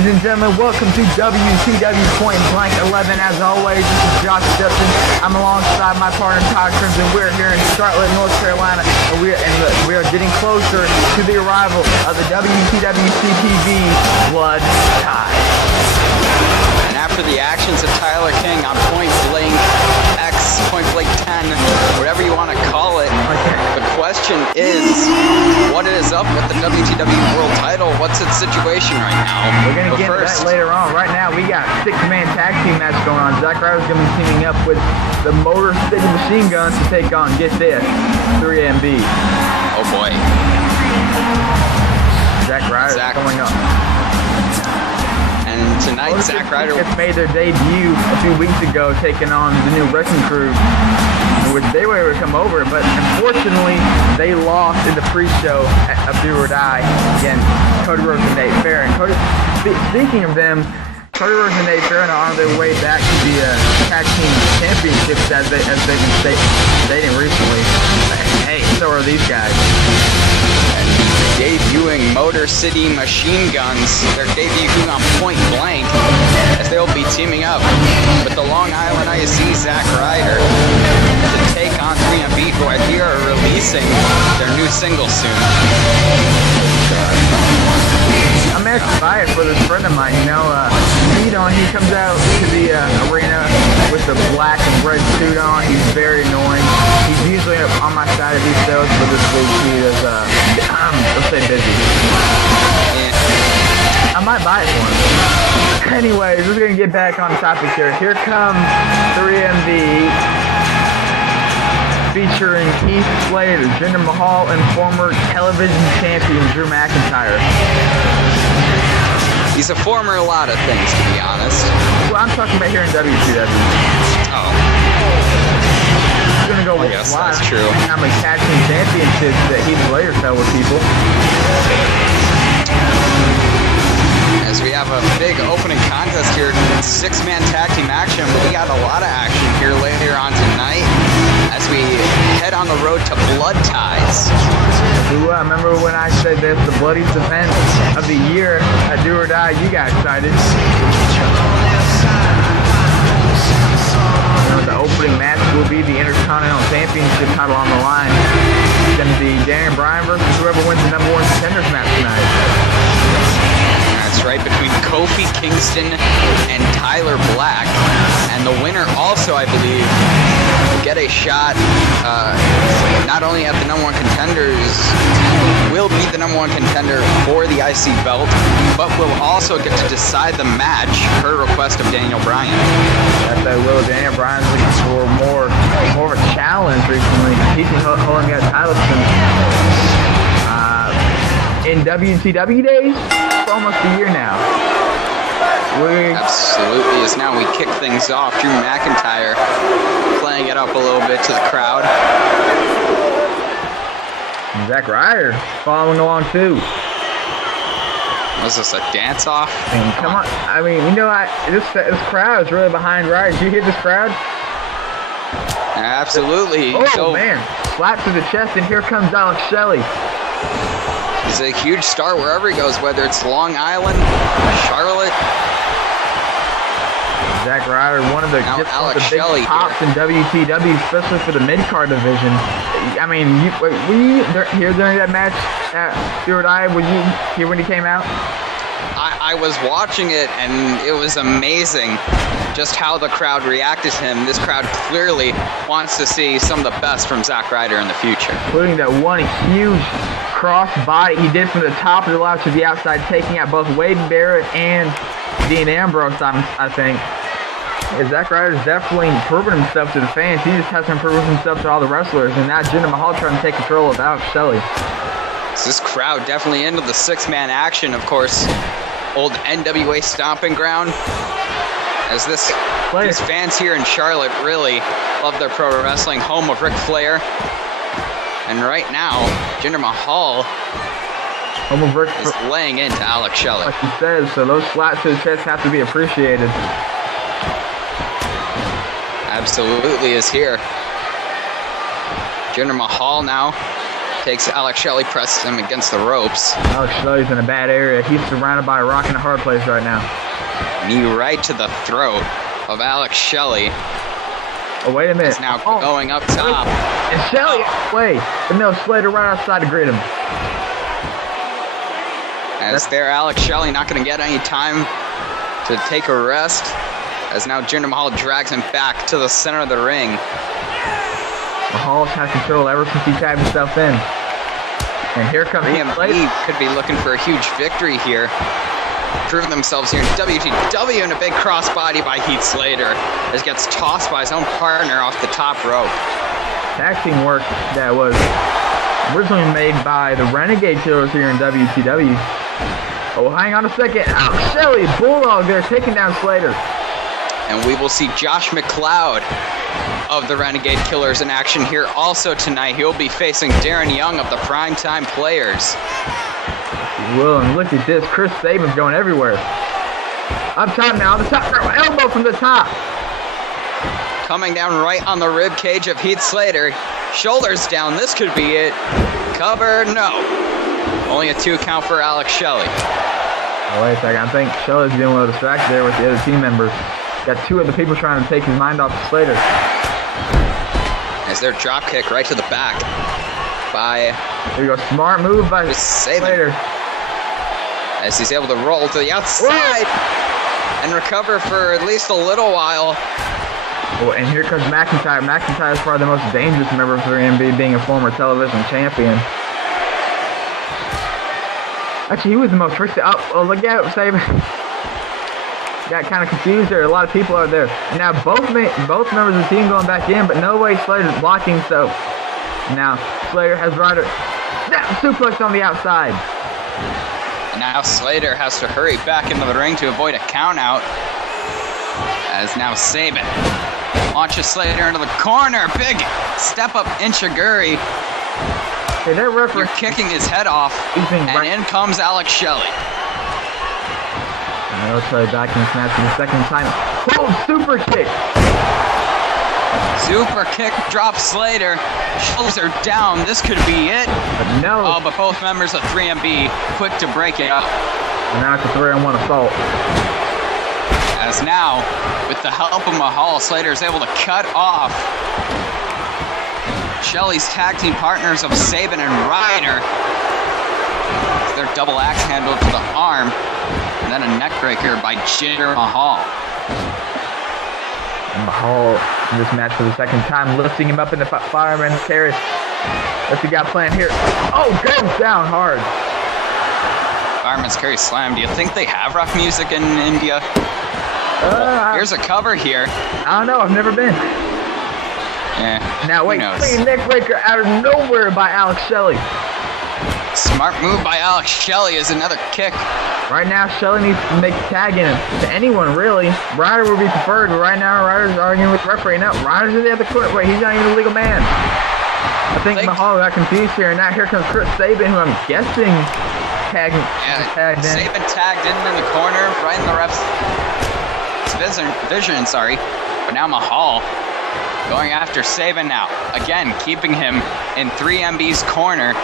Ladies and gentlemen, welcome to WTW Point Blank 11. As always, this is Josh Justin. I'm alongside my partner Todd Crimson. We're here in Charlotte, North Carolina, and we are getting closer to the arrival of the WTW CTV Blood Tide. And after the actions of Tyler King on Point Blank X, Point Blank 10, whatever you want to call it, the question is, what is up with the WTW World Title? What's its situation right now? We're going to get into that later on. Right now, we got a six-man tag team match going on. Zack Ryder's going to be teaming up with the Motor City Machine Guns to take on, get this, 3MB. Oh boy. Zack Ryder's going up. And tonight, Zack Ryder just made their debut a few weeks ago, taking on the new Wrestling Crew, which they were able to come over, but unfortunately, they lost in the pre-show of Do or Die against Cody Rhodes and Nate Fair. And speaking of them, Cody Rhodes and Nate Fair are on their way back to the tag team championships as they've been stating recently. Hey, so are these guys. Debuting Motor City Machine Guns. They're debuting on Point Blank as they'll be teaming up with the Long Island IC Zack Ryder to take on 3MB, who I hear are releasing their new single soon. I'm actually biased for this friend of mine, he comes out to the arena with the black and red suit on. He's very annoying. He's usually on my side of these shows, but this week he is, let's say busy. Yeah. I might buy it for him. Anyways, we're going to get back on topic here. Here comes 3MB featuring Heath Slater, Jinder Mahal, and former television champion Drew McIntyre. He's a former a lot of things, to be honest. Well, I'm talking about here in WTW. Oh. He's going to go with yes, that's true. How many tag team championships that Heath Slater fell with people. As we have a big opening contest here, six-man tag team action, but we got a lot of action here later on tonight as we head on the road to Blood Ties. Ooh, I remember when I said this, the bloodiest event of the year at Do or Die, you got excited. The opening match will be the Intercontinental Championship title on the line. It's going to be Daniel Bryan versus whoever wins the #1 contenders match tonight. That's right, between Kofi Kingston and Tyler Black. And the winner also, I believe, will get a shot not only at the #1 contenders, will be the #1 contender for the IC belt, but will also get to decide the match per request of Daniel Bryan. Yes, I will. Daniel Bryan's looking for more of a challenge recently. He's been holding that title in WTW days for almost a year now. Absolutely, as now we kick things off. Drew McIntyre playing it up a little bit to the crowd. And Zack Ryder following along too. Was this a dance-off? Come on. I mean, this crowd is really behind Ryder. Did you hear this crowd? Absolutely. Oh, man. Slap to the chest, and here comes Alex Shelley. He's a huge star wherever he goes, whether it's Long Island, Charlotte. Zack Ryder, one of the big pops in WTW, especially for the mid-card division. I mean, were you here during that match at Do or Die? Were you here when he came out? I was watching it, and it was amazing just how the crowd reacted to him. This crowd clearly wants to see some of the best from Zack Ryder in the future. Including that one huge cross body he did from the top of the ladder to the outside, taking out both Wade Barrett and Dean Ambrose, I think. Zack Ryder's definitely proven himself to the fans. He just hasn't proven himself to all the wrestlers, and now Jinder Mahal trying to take control of Alex Shelley. This crowd definitely into the six-man action, of course. Old NWA stomping ground. As these fans here in Charlotte really love their pro wrestling, home of Ric Flair. And right now, Jinder Mahal is laying into Alex Shelley. Like he says, so those slaps to the chest have to be appreciated. Absolutely is here. Jinder Mahal now Takes Alex Shelley, presses him against the ropes. Alex Shelley's in a bad area. He's surrounded by a rock and a hard place right now. Knee right to the throat of Alex Shelley. Oh, wait a minute. He's now going up top. And Shelley, wait. But no, Slater right outside to greet him. As there, Alex Shelley not going to get any time to take a rest. As now Jinder Mahal drags him back to the center of the ring. Mahal's had control ever since he tagged himself in. And here comes Slater. Could be looking for a huge victory here. Proving themselves here in WTW, and a big crossbody by Heath Slater as gets tossed by his own partner off the top rope. Tag team work that was originally made by the Renegade Killers here in WTW. Oh, hang on a second. Alex Shelley, Bulldog there, taking down Slater. And we will see Josh McLeod of the Renegade Killers in action here also tonight. He'll be facing Darren Young of the Primetime Players. Well, and look at this. Chris Sabin's going everywhere. Up top now, the top elbow from the top. Coming down right on the rib cage of Heath Slater. Shoulders down, this could be it. Cover, no. Only a 2 count for Alex Shelley. Oh, wait a second, I think Shelley's getting a little distracted there with the other team members. Got 2 other people trying to take his mind off Slater. As their drop kick right to the back by... There you go, smart move by Slater. As he's able to roll to the outside and recover for at least a little while. Oh, and here comes McIntyre. McIntyre is probably the most dangerous member of 3MB, being a former television champion. Actually, he was the most risky. Oh, look out, Sabin. Got kind of confused there. A lot of people out there. Now both members of the team going back in, but no way Slater's blocking. So now Slater has Ryder. Suplex on the outside. Now Slater has to hurry back into the ring to avoid a countout. As now Sabin launches Slater into the corner. Big step up Inchiguri. Hey, that referee. You're kicking his head off. And in comes Alex Shelley. And they'll try back in this match for the second time. Oh, super kick. Super kick drops Slater. Shoulders are down. This could be it. But no. Oh, but both members of 3MB quick to break it up. And now it's a 3-on-1 assault. As now, with the help of Mahal, Slater is able to cut off Shelley's tag team partners of Sabin and Ryder. Their double axe handle to the arm. And then a neck breaker by Jinder Mahal. Mahal in this match for the second time, lifting him up in the fireman's carry. What's he got planned here? Oh, goes down hard. Fireman's carry slam. Do you think they have rock music in India? Here's a cover here. I don't know. I've never been. Yeah. Now wait, clean neck breaker out of nowhere by Alex Shelley. Smart move by Alex Shelley is another kick. Right now, Shelley needs to make tagging to anyone, really. Ryder would be preferred, but right now, Ryder's arguing with the referee. Now, Ryder's in the other corner. Wait, he's not even a legal man. I think Mahal got confused here, and now here comes Chris Sabin, who I'm guessing tagged in. Sabin tagged in the corner, right in the ref's vision, sorry. But now Mahal going after Sabin now. Again, keeping him in 3MB's corner.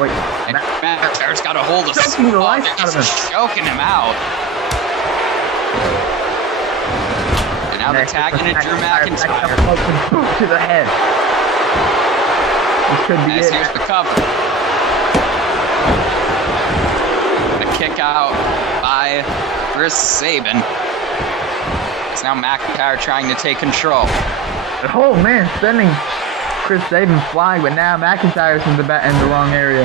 Wait, and McIntyre's got a hold of choking the life out of him. Choking him out. And now they're tagging in Drew McIntyre. Boot to the head. This could be it. Here's the cover. The kick out by Chris Sabin. It's now McIntyre trying to take control. Oh man, sending Chris Sabin flying, but now McIntyre's in the wrong area.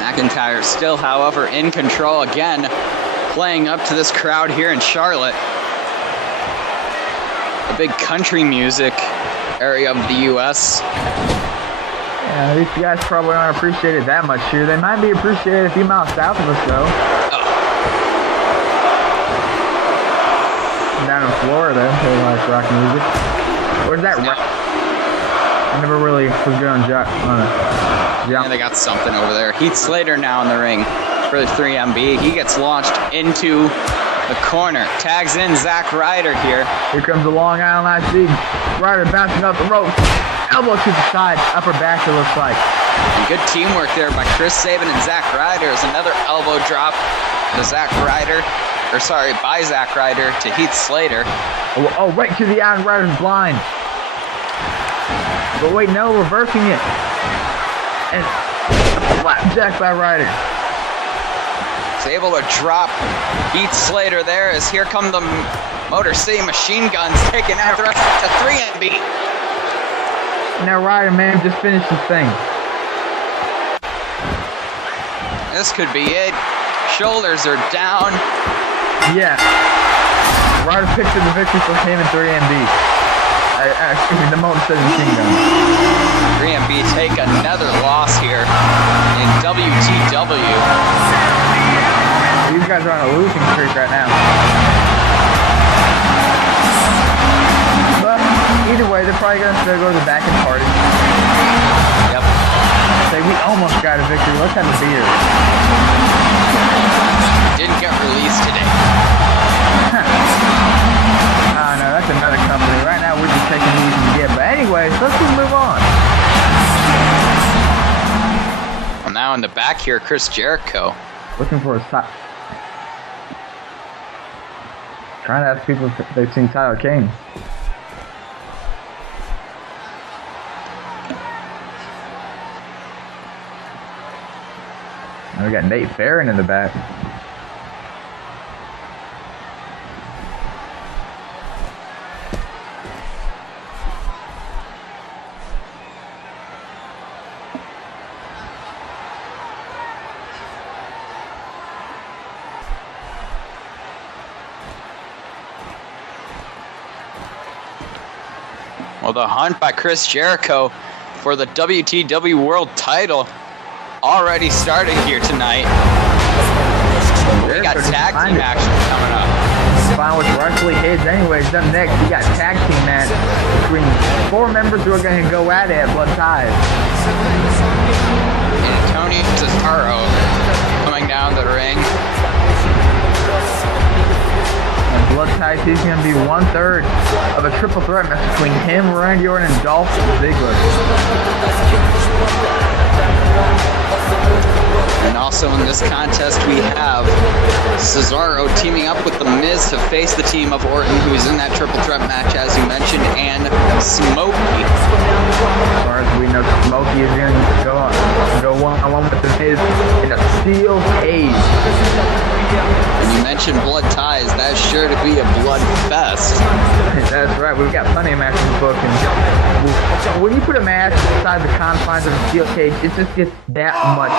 McIntyre still, however, in control again, playing up to this crowd here in Charlotte. The big country music area of the U.S. Yeah, these guys probably aren't appreciated that much here. They might be appreciated a few miles south of us, though. Down in Florida, they like rock music. Where's that rock? I never really was good on yeah, they got something over there. Heath Slater now in the ring for the 3MB. He gets launched into the corner. Tags in Zack Ryder here. Here comes the Long Island IC. Ryder bouncing off the ropes. elbow to the side, upper back it looks like. And good teamwork there by Chris Sabin and Zack Ryder. As another elbow drop to Zack Ryder, by Zack Ryder to Heath Slater. Oh, right to the Iron Rider's blind. But wait, no, reversing it. And flapjack by Ryder. He's able to drop Heath Slater there as here come the Motor City Machine Guns taking after us to 3MB. Now Ryder may have just finished his thing. This could be it. Shoulders are down. Yeah. Ryder picked up the victory for him in 3MB. Excuse me, the Motor City Machine Guns. 3MB take another loss here in WTW. These guys are on a losing streak right now. But either way, they're probably going to still go to the back and party. Yep. Say, we almost got a victory. Let's have a beer. Didn't get released today. No, that's another company. Right now, we're just taking it easy to get. But anyways, let's just move on. Well, now in the back here, Chris Jericho. Looking for a side. Trying to ask people if they've seen Tyler Kane. And we got Nate Farron in the back. Well, the hunt by Chris Jericho for the WTW World title already started here tonight. We got tag team action coming up. Final with Rusley Hidds. Anyways, up next, we got tag team match between 4 members who are going to go at it at Blood Ties. And Tony Cesaro coming down the ring. And Blood Ties, he's going to be 1/3 of a triple threat match between him, Randy Orton, and Dolph Ziggler. And also in this contest, we have Cesaro teaming up with The Miz to face the team of Orton, who is in that triple threat match, as you mentioned, and Smokey. As far as we know, Smokey is going to go along with The Miz in a steel cage. And you mentioned Blood Ties. That's sure to be a blood fest. That's right. We've got plenty of matches booked. And when you put a match inside the confines of a steel cage, it just gets that much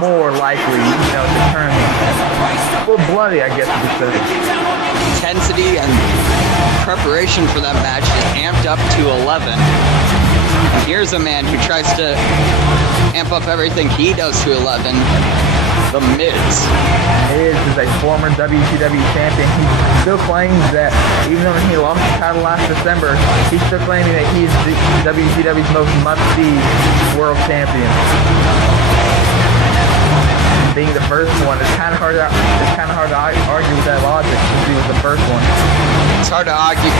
more likely, to turn full bloody, I guess you could say. Intensity and preparation for that match is amped up to 11. And here's a man who tries to amp up everything he does to 11. The Miz. Miz is a former WTW champion. He still claims that, even though he lost the title last December, he's still claiming that he's WTW's most must-see world champion. Being the first one, it's kind of hard to argue with that logic since he was the first one. It's hard to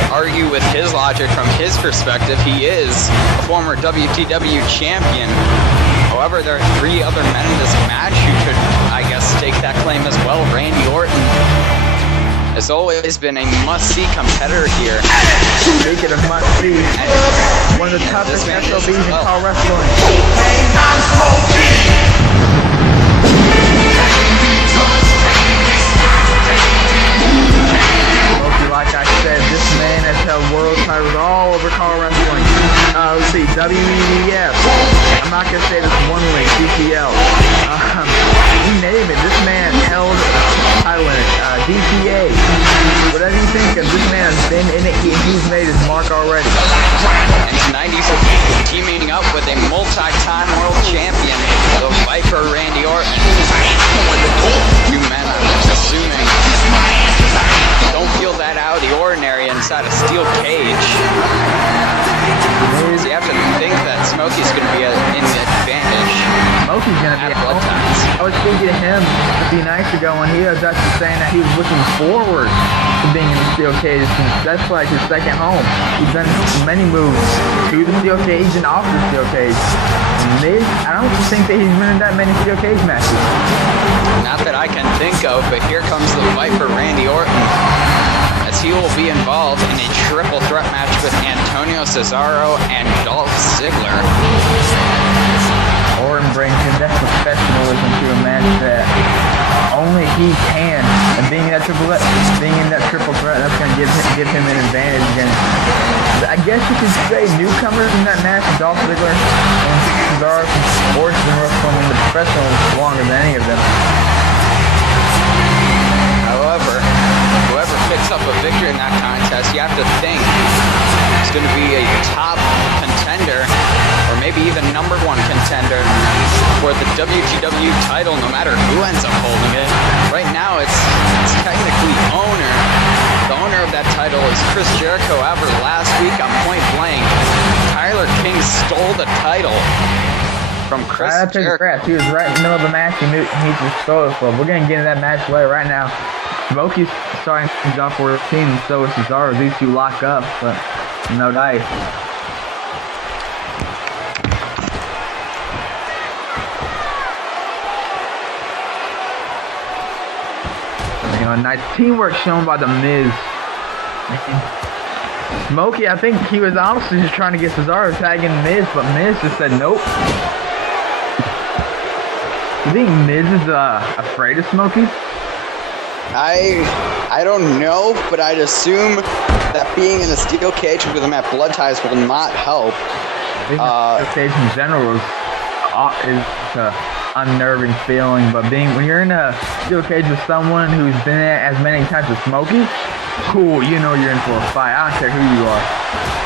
argue with his logic from his perspective. He is a former WTW champion. However, there are 3 other men in this match who could, I guess, stake that claim as well. Randy Orton has always been a must-see competitor here. Speaking of must-see, one of the toughest SOBs in Call Wrestling. Like I said, this man has held world titles all over Call Wrestling. Let's see, WEF. I'm not going to say this one link, CCL. You name it, this man held title in it. DPA. Whatever you think of, this man has been in it. He's made his mark already. And tonight he's teaming up with a multi-time world champion, the Viper Randy Orton. 2 men, I'm assuming, don't feel that out of the ordinary inside a steel cage. So you have to think that Smokey's going to be in the advantage. Smokey's going to be Blood Ties. I was speaking to him a few nights ago, and he was actually saying that he was looking forward to to being in the steel cage since that's like his second home. He's done many moves to the steel cage and off the steel cage. Miz, I don't think that he's been in that many steel cage matches. Not that I can think of, but here comes the fight for Randy Orton, as he will be involved in a triple threat match with Antonio Cesaro and Dolph Ziggler. Orton brings in that professionalism to a match that only he can, and being in that triple threat, that's going to give him an advantage against, I guess you could say, newcomers in that match, Dolph Ziggler and Cesaro. Orton's been wrestling in the professionals longer than any of them. However, whoever picks up a victory in that contest, you have to think it's going to be a top contender, or maybe even number one contender for the WTW title, no matter who ends up holding it. Right now, it's technically owner. The owner of that title is Chris Jericho. However, last week on Point Blank, Tyler King stole the title from Chris Jericho. He was right in the middle of the match. He just stole it for him. We're going to get into that match later. Right now, Smokey's starting things off for his team, and so is Cesaro. These two lock up, but no dice. Nice teamwork shown by the Miz. Smokey, I think he was honestly just trying to get Cesaro tagging Miz, but Miz just said nope. You think Miz is afraid of Smokey? I don't know, but I'd assume that being in a steel cage with him at blood ties will not help. I think steel cage in general is unnerving feeling, but when you're in a steel cage with someone who's been in it as many times as Smokey, cool, you know you're in for a fight. I don't care who you are.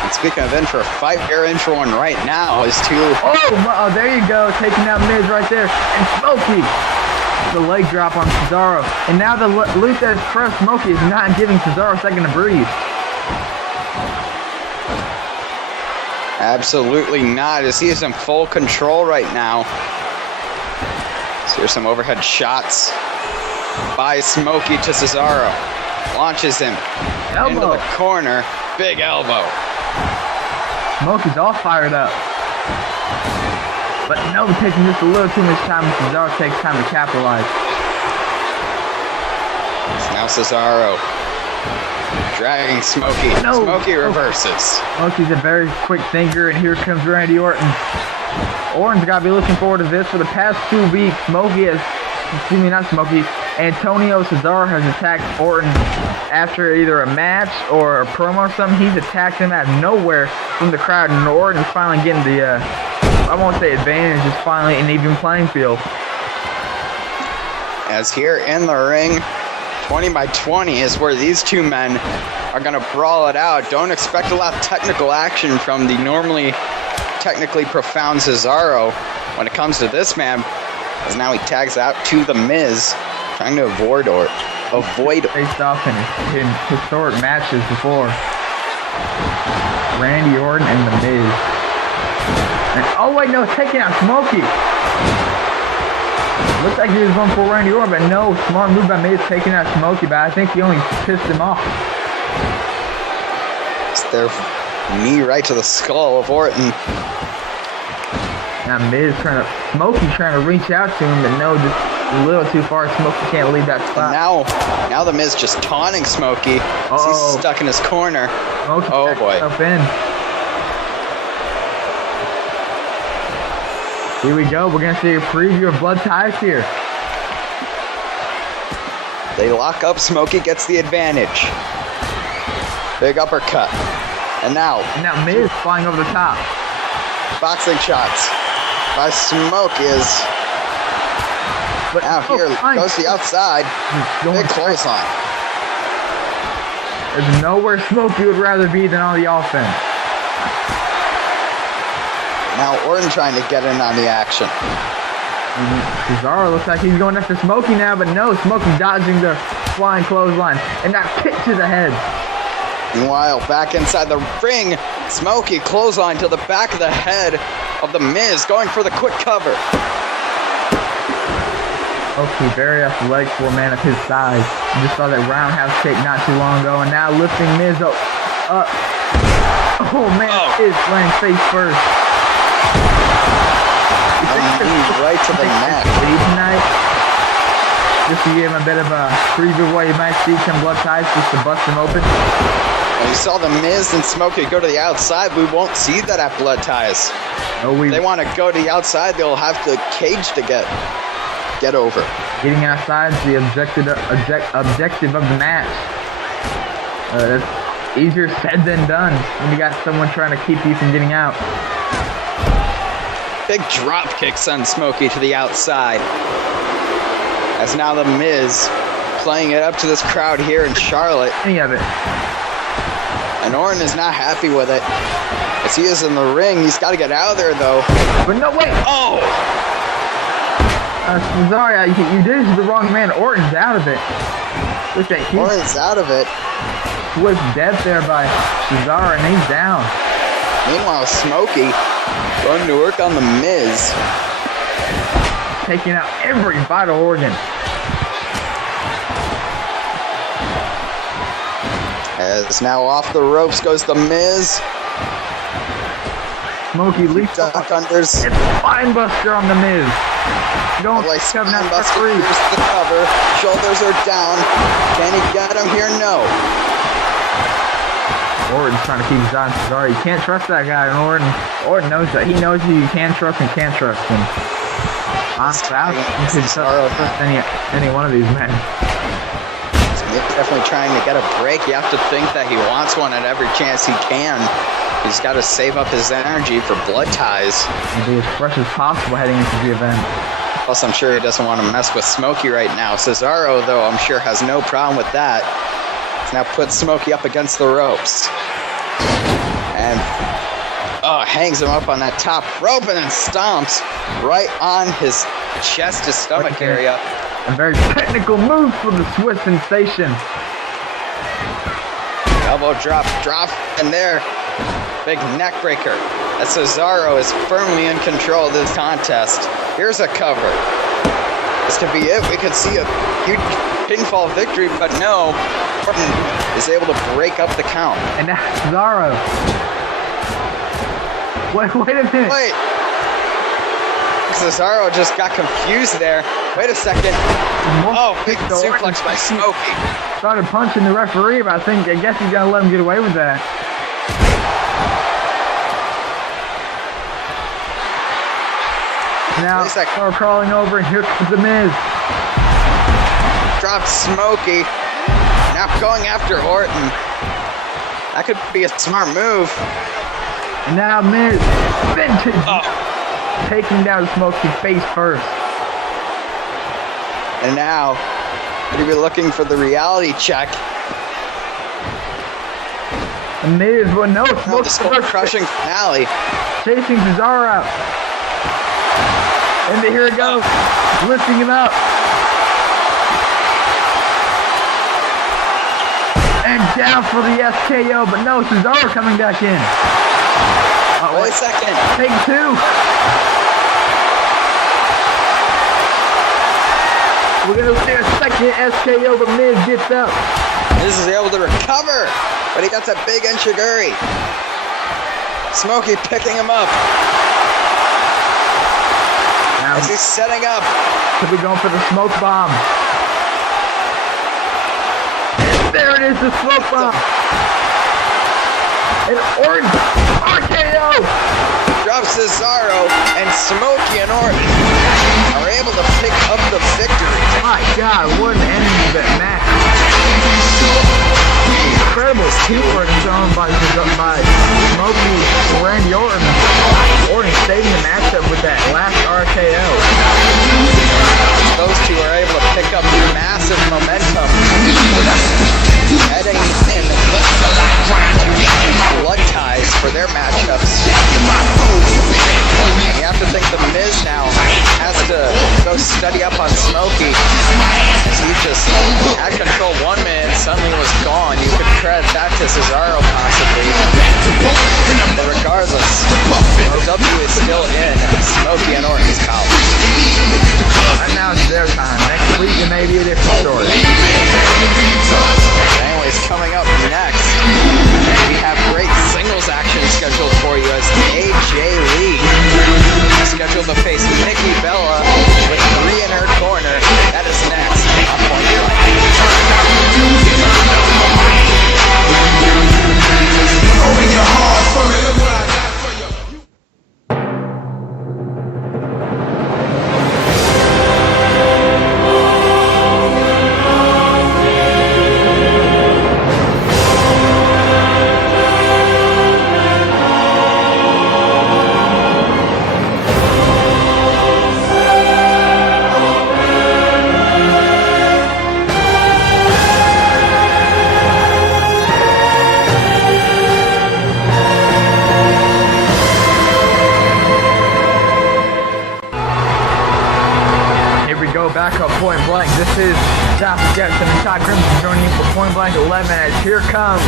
And speaking of in for a fight, you're in for one right now. Oh, there you go, taking out Miz right there, and Smokey. The leg drop on Cesaro, and now the loop that is crushed Smokey is not giving Cesaro a second to breathe. Absolutely not, as he is in full control right now. So here's some overhead shots by Smokey to Cesaro. Launches him into the corner. Big elbow. Smokey's all fired up. But no, taking just a little too much time, and Cesaro takes time to capitalize. Now Cesaro dragging Smokey. No. Smokey reverses. Smokey's a very quick thinker, and here comes Randy Orton. Orton's got to be looking forward to this. For the past 2 weeks, Antonio Cesaro has attacked Orton after either a match or a promo or something. He's attacked him out of nowhere from the crowd, and Orton's finally getting the, I won't say advantage, it's finally an even playing field. As here in the ring, 20 by 20 is where these two men are going to brawl it out. Don't expect a lot of technical action from the normally technically profound Cesaro when it comes to this man, as now he tags out to the Miz, trying to avoid faced off in historic matches before. Randy Orton and the Miz. And oh wait, no, taking out Smokey. Looks like he was going for Randy Orton, but no, smart move by Miz taking out Smokey, but I think he only pissed him off. It's their knee right to the skull of Orton. Now Miz Smokey trying to reach out to him, but no, just a little too far. Smokey can't leave that spot. And now the Miz just taunting Smokey as he's stuck in his corner. Smokey oh boy. In. Here we go. We're going to see a preview of Blood Ties here. They lock up. Smokey gets the advantage. Big uppercut. And now Miz flying over the top. Boxing shots by Smokey is... But now here goes the outside. Big clothesline. There's nowhere Smokey would rather be than on the offense. Now Orton trying to get in on the action. Cesaro looks like he's going after Smokey now, but no, Smokey dodging the flying clothesline. And that kick to the head. Meanwhile, back inside the ring, Smokey clothesline to the back of the head of the Miz, going for the quick cover. Okay, very athletic for a man of his size. You just saw that roundhouse kick not too long ago, and now lifting Miz up. Oh man, Miz laying face first. Right to the neck. Tonight, just to give him a bit of a preview of what you might see come blood ties, just to bust him open. When you saw the Miz and Smokey go to the outside, we won't see that at blood ties. No, if they want to go to the outside, they'll have to cage to get over. Getting outside is the objective of the match. That's easier said than done when you got someone trying to keep you from getting out. Big drop kicks on Smokey to the outside. As now the Miz playing it up to this crowd here in Charlotte. Any of it. And Orton is not happy with it. As he is in the ring, he's got to get out of there though. But no, wait! Oh! Sorry, you did it to the wrong man. Orton's out of it. Look at him. Orton's out of it. Was dead there by Cesaro, and he's down. Meanwhile, Smokey going to work on the Miz. Taking out every vital organ. As now off the ropes goes the Miz. Smokey leaps duck unders. It's spine buster on the Miz. Don't like spine buster. Here's the cover. Shoulders are down. Can he get him here? No. Orton's trying to keep his eye on Cesaro. You can't trust that guy. And Orton knows that. He knows who you can trust and can't trust him. Honestly, I don't think he'd trust any one of these men. Definitely trying to get a break. You have to think that he wants one at every chance he can. He's got to save up his energy for blood ties. And be as fresh as possible heading into the event. Plus, I'm sure he doesn't want to mess with Smokey right now. Cesaro, though, I'm sure has no problem with that. He's now put Smokey up against the ropes. And hangs him up on that top rope and then stomps right on his chest to stomach area. A very technical move for the Swiss sensation. Elbow drop, and there. Big neck breaker. As Cesaro is firmly in control of this contest. Here's a cover. This could be it. We could see a huge pinfall victory, but no. Orton is able to break up the count. And now Cesaro. Wait a minute. Wait. Cesaro just got confused there. Wait a second. Big suplex by Smokey. Started punching the referee, but I guess he's gonna let him get away with that. Now Cesaro crawling over, and here comes the Miz. Dropped Smokey. Now going after Orton. That could be a smart move. And now Miz, vintage. Taking down Smokey face first. And now, we'll be looking for the reality check. And Miz, well, no, Smokey crushing finale. Chasing Cesaro out. And here it goes, lifting him up. And down for the SKO, but no, Cesaro coming back in. Wait a second. Take two. We're going to see a second SKO, but Miz gets up. Miz is able to recover, but he got that big enchiguri. Smokey picking him up. Now, as he's setting up. Could be going for the smoke bomb. And there it is, the smoke bomb. And Orton, RKO. Drops Cesaro, and Smokey and Orton are able to pick up the victory. My God, what an ending to that match. Incredible teamwork shown by Smokey and Randy Orton. Orton saving the matchup with that last RKO. Those two are able to pick up massive momentum. Heading in blood ties for their matchups. You have to think the Miz now has to go study up on Smokey. He just had control 1 minute, suddenly was gone. You could credit that to Cesaro possibly. But regardless, the W is still in Smokey and Orton's power. Right now it's their time. Next week it may be a different story. Anyways, coming up next, we have great singles action scheduled for you as AJ Lee scheduled to face Nikki Bella with 3 in her corner. That is next on Point Back up Point Blank. This is Josh Jackson and Todd Crimson joining you for Point Blank 11 as here comes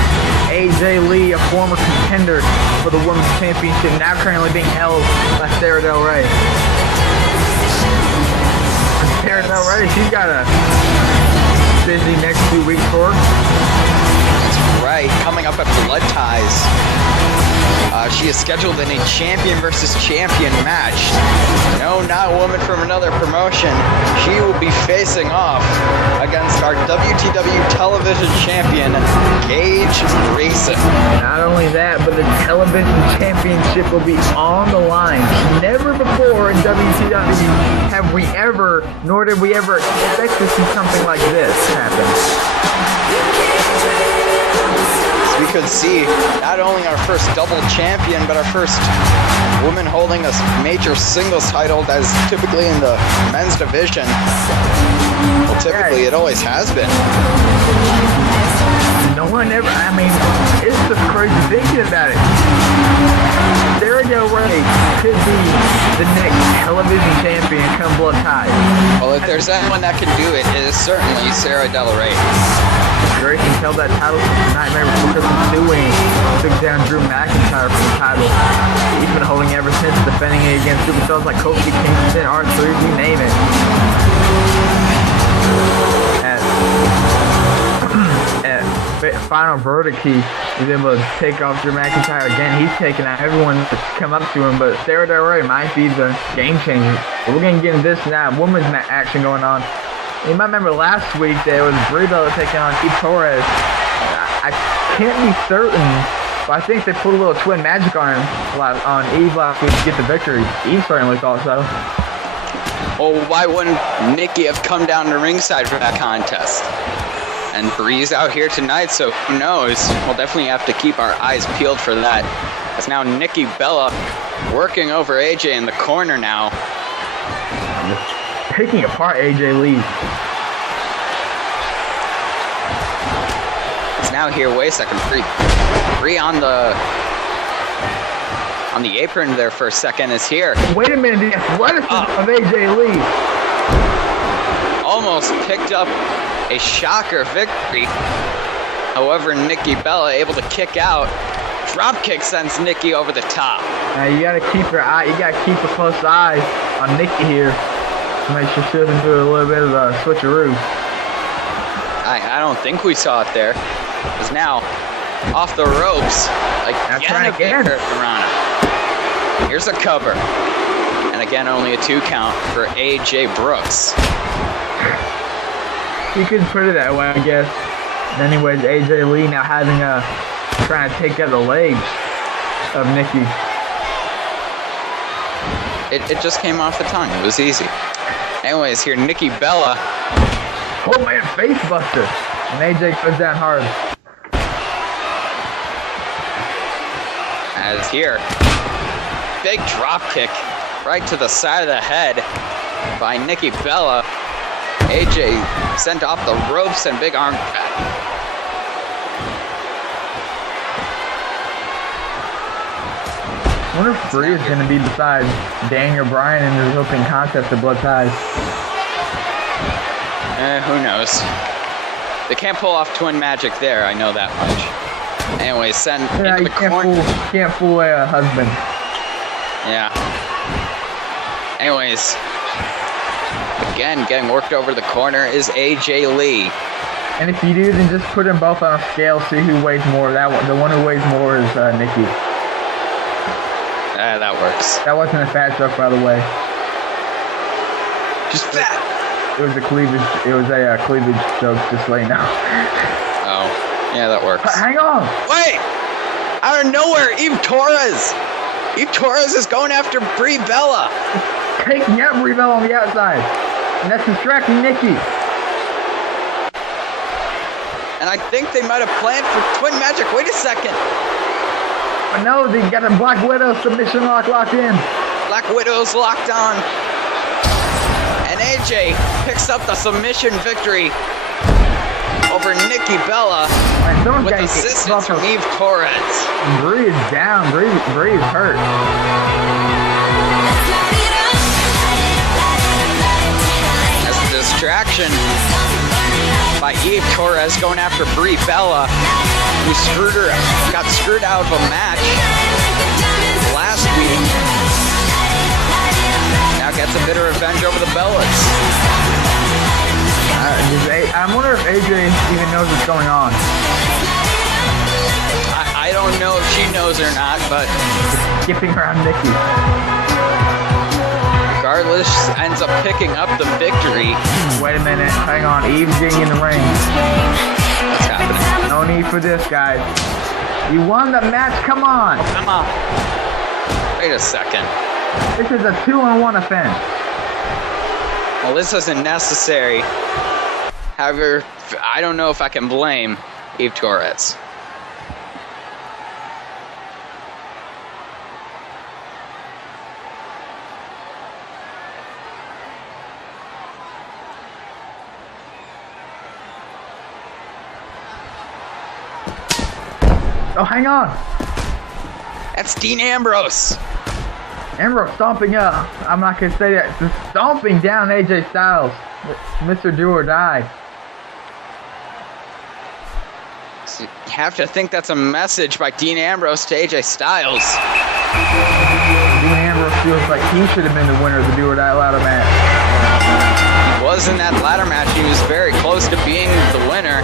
AJ Lee, a former contender for the Women's Championship, now currently being held by Sarah Del Rey. Sarah Del Rey, she's got a busy next 2 weeks for her. That's right, coming up at Blood Ties. She is scheduled in a champion versus champion match. No, not a woman from another promotion. She will be facing off against our WTW television champion, Gage Grayson. Not only that, but the television championship will be on the line. Never before in WTW have we ever, nor did we ever expect to see something like this happen. We could see not only our first double champion, but our first woman holding a major singles title, as typically in the men's division. Well, typically it always has been. No one ever, I mean, it's just crazy thinking about it. Sarah Del Rey could be the next television champion come Blood Ties. Well, if there's anyone that can do it, it is certainly Sarah Del Rey. Grayson held that title since the Nightmare Before Christmas 2 when he took down Drew McIntyre for the title. He's been holding it ever since, defending it against superstars like Kofi Kingston, R-Truth, you name it. At Final Verdict, he was able to take off Drew McIntyre again. He's taken out everyone that's come up to him, but Sarah Del Rey might be the game changer. But we're going to get into this now. Women's action going on. You might remember last week there was Brie Bella taking on Eve Torres. I can't be certain, but I think they put a little twin magic on Eve last week to get the victory. Eve certainly thought so. Well, why wouldn't Nikki have come down to ringside for that contest? And Brie's out here tonight, so who knows? We'll definitely have to keep our eyes peeled for that. As now Nikki Bella working over AJ in the corner now. Picking apart AJ Lee. It's now here. Wait a second. Bree on the apron there for a second is here. Wait a minute. The athleticism of AJ Lee. Almost picked up a shocker victory. However, Nikki Bella able to kick out. Dropkick sends Nikki over the top. Now you gotta keep a close eye on Nikki here. Make sure she doesn't do a little bit of a switcheroo. I don't think we saw it there. It's now off the ropes. Again. Here's a cover. And again, only a 2 count for AJ Brooks. You could put it that way, I guess. Anyways, AJ Lee now trying to take out the legs of Nikki. It just came off the tongue. It was easy. Anyways, here Nikki Bella. Oh man, face buster. And AJ goes down hard. As here, big drop kick right to the side of the head by Nikki Bella. AJ sent off the ropes and big arm back. I wonder if Bree is going to be besides Daniel Bryan in his opening contest at Blood Ties. Who knows? They can't pull off twin magic there, I know that much. Anyways, send into the corner. Can't fool a husband. Yeah. Anyways, the again, getting worked over the corner is AJ Lee. And if you do, then just put them both on a scale, see who weighs more. The one who weighs more is Nikki. That works. That wasn't a fat joke, by the way. Just fat. It was a cleavage. It was a cleavage joke. Just right now. Oh, yeah, that works. Hang on. Wait! Out of nowhere, Eve Torres. Eve Torres is going after Brie Bella. Taking out Brie Bella on the outside, and that's distracting Nikki. And I think they might have planned for Twin Magic. Wait a second. But no, they got a Black Widow submission locked in. Black Widow's locked on. And AJ picks up the submission victory over Nikki Bella with assistance from Eve Torres. Brie is down. Brie is hurt. As a distraction by Eve Torres going after Brie Bella, who got screwed out of a match last week. Now gets a bit of revenge over the Bellas. I wonder if AJ even knows what's going on. I don't know if she knows or not, but Skipping around Nikki. regardless, ends up picking up the victory. Wait a minute. Hang on. Eve's getting in the ring. What's happening? No need for this, guys. You won the match. Come on. Come on. Wait a second. This is a 2-on-1 offense. Well, this isn't necessary. However, I don't know if I can blame Eve Torres. Oh, hang on. That's Dean Ambrose. Ambrose stomping up. I'm not going to say that. Just stomping down AJ Styles. Mr. Do or Die. So you have to think that's a message by Dean Ambrose to AJ Styles. Dean Ambrose feels like he should have been the winner of the Do or Die ladder match. He was in that ladder match. He was very close to being the winner.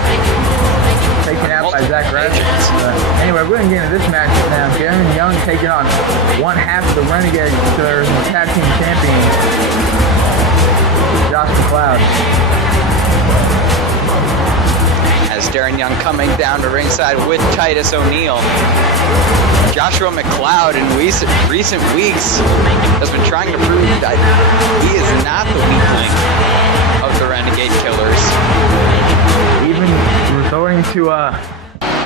Taken out by Zach Rabbit. Anyway, we're going to get into this match now. Darren Young taking on one half of the Renegade Killers and tag team champion, Josh McLeod. As Darren Young coming down to ringside with Titus O'Neil. Joshua McLeod in recent weeks has been trying to prove that he is not the weak link of the Renegade Killers. Even resorting to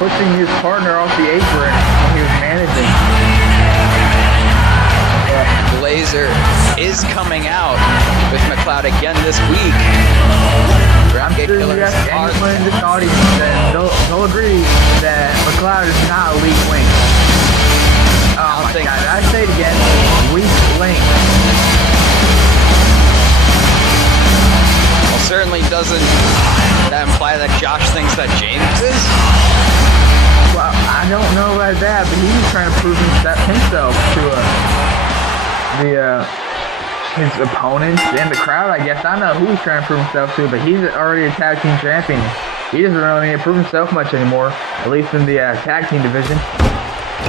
pushing his partner off the apron when he was managing. Blazer is coming out with McLeod again this week. Renegade I'm sure you Killers ask anyone in this audience, then they'll agree that McLeod is not a weak link. Oh my God, I say it again, weak link. Well, certainly doesn't that imply that Josh thinks that James is? Well, I don't know about that, but he was trying to prove himself to his opponents and the crowd, I guess. I don't know who he's trying to prove himself to, but he's already a tag team champion. He doesn't really need to prove himself much anymore, at least in the tag team division.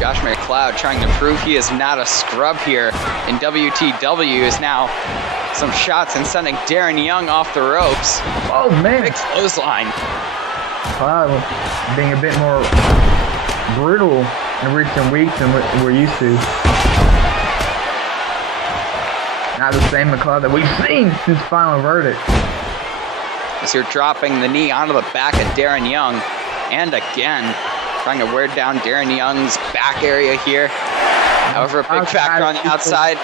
Josh McLeod trying to prove he is not a scrub here in WTW is now some shots and sending Darren Young off the ropes. Oh, man. Big clothesline. McLeod being a bit more brutal in recent weeks than we're used to. Not the same McLeod that we've seen since Final Verdict. As you're dropping the knee onto the back of Darren Young. And again, trying to wear down Darren Young's back area here. However, a big factor on the outside.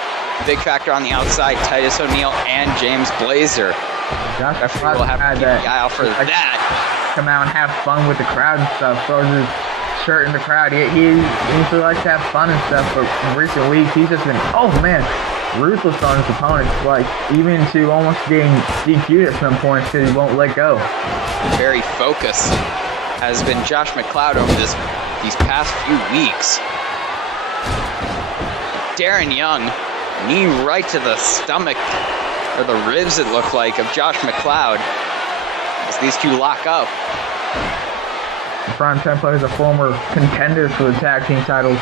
Big factor on the outside, Titus O'Neil and James Blazer. Referee will have to keep the eye out for that. Come out and have fun with the crowd and stuff. Throws his shirt in the crowd. He usually likes to have fun and stuff, but in recent weeks, he's just been, oh man, ruthless on his opponents. Like, even to almost getting DQ'd at some points because he won't let go. Very focused has been Josh McLeod over these past few weeks. Darren Young, knee right to the stomach, or the ribs it looked like, of Josh McLeod as these two lock up. Prime Tempo is a former contender for the tag team titles.